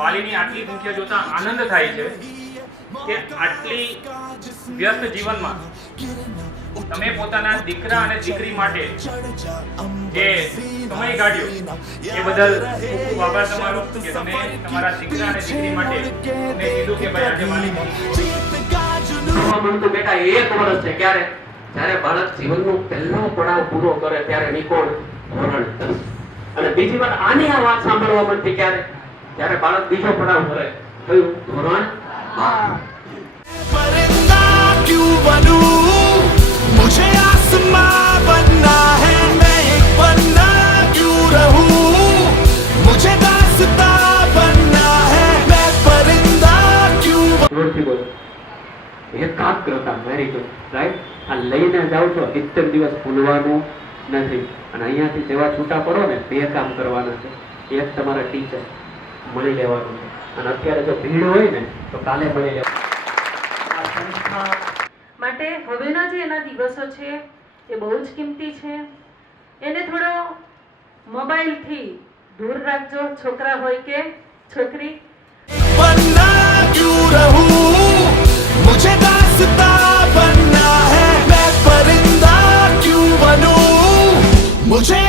વાલીની આટલી સંખ્યા જોતા આનંદ થાય છે કે આટલી વ્યસ્ત જીવનમાં તમે પોતાના દીકરા અને દીકરી માટે જે સમય કાઢ્યો એ બદલ ખૂબ ખૂબ આભાર તમારો કે તમે તમારા દીકરા અને દીકરી માટે તમે કીધું કે ભાઈ આજે વાલી બેટા 1 વર્ષ છે ક્યારે જ્યારે બાળક જીવનનો પહેલો પડાવ પૂરો કરે ત્યારે નિકોણ ધોરણ 10 અને બીજી વાર આની આ વાત સાંભળવા મળતી ક્યારે જ્યારે બાળક બીજો પડાવ કરે કયું ધોરણ 12 परिंदा क्यों बनूं मुझे आसमां बनना है मैं एक पन्ना क्यों रहूं मुझे दास्तां बनना है मैं परिंदा क्यों જોરથી બોલો એકાગ્રતા વેરી ગુડ રાઈટ આ લઈને જાવ છો 70 દિવસ ભૂલવાનું નથી અને અહીંયાથી જેવા છૂટા પડો ને 2 કામ કરવાના છે એક તમારા ટીચર મળી લેવાનું છે અને અત્યારે જો ભીડ હોય ને તો કાલે મળી લેવાનું માટે હવેના જે એના દિવસો છે એ બહુ જ કિંમતી છે એને થોડો મોબાઈલથી દૂર રાખજો છોકરા હોય કે છોકરી पन्ना क्यों रहूं मुझे दास्तां बनना है मैं परिंदा क्यों बनूं मुझे